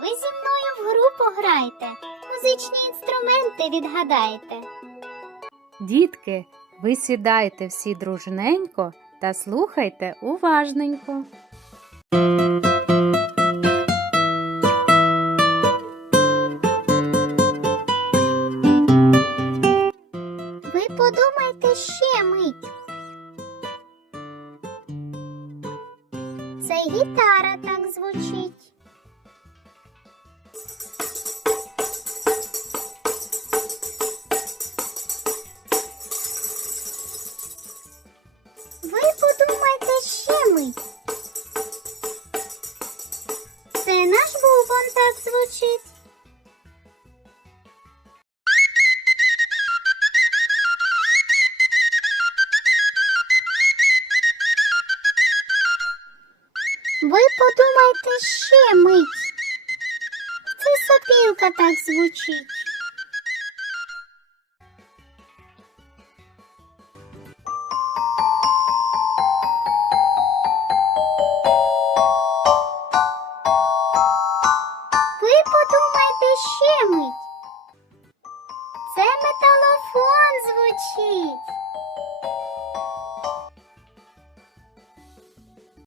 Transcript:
ви зі мною в гру пограйте, музичні інструменти відгадайте. Дітки, ви сідайте всі дружненько та слухайте уважненько. Ви подумайте ще мить. Це гітара так звучить. Звучить. Ви подумайте ще мить. Це сопілка так звучить. Подумайте ще мить. Це металофон звучить.